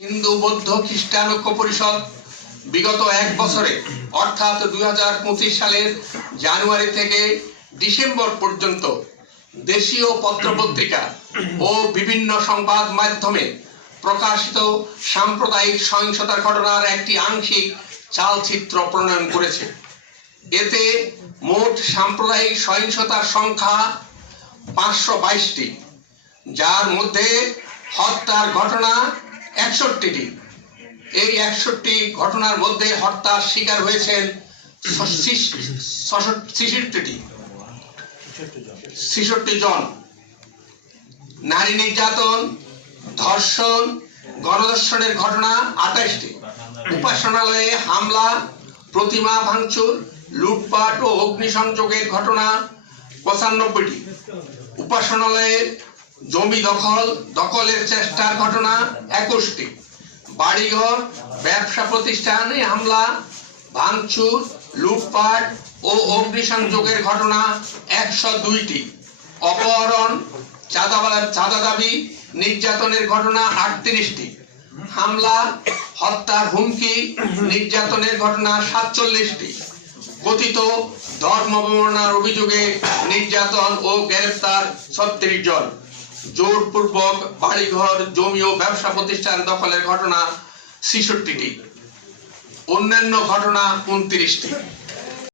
হিন্দু বৌদ্ধ খ্রিস্টান ঐক্য পরিষদ বিগত এক বছরে অর্থাৎ 2025 সালের জানুয়ারি থেকে ডিসেম্বর পর্যন্ত দেশীয় পত্রপত্রিকা ও বিভিন্ন সংবাদ মাধ্যমে প্রকাশিত সাম্প্রদায়িক সহিংসতার ঘটনার একটি আংশিক চালচিত্র প্রণয়ন করেছে। এতে মোট সাম্প্রদায়িক সহিংসতার সংখ্যা 522টি, যার মধ্যে হত্যার ঘটনা 61টি। এই 61টি ঘটনার মধ্যে হত্যার শিকার হয়েছেন 66 জন। নারী নির্যাতন, ধর্ষণ, গণধর্ষণের ঘটনা 28টি। উপাসনালয়ে হামলা, প্রতিমা ভাঙচুর, লুটপাট ও অগ্নিসংযোগের ঘটনা 95টি। উপাসনালয়ের জমি দখলের চেষ্টার ঘটনা 21টি। বাড়িঘর, ব্যবসা প্রতিষ্ঠানে হামলা, ভাঙচুর, লুটপাট ও অগ্নিসংযোগের ঘটনা 102টি। অপহরণ, চাঁদা দাবি, নির্যাতনের ঘটনা 38টি। হামলা, হত্যার হুমকি, নির্যাতনের ঘটনা 47টি। কথিত ধর্ম অবমাননার অভিযোগে নির্যাতন ও গ্রেফতার 36 জন। জোরপূর্বক বাড়িঘর, জমি ও ব্যবসা প্রতিষ্ঠান দখলের ঘটনা 66টি। অন্যান্য ঘটনা 29টি।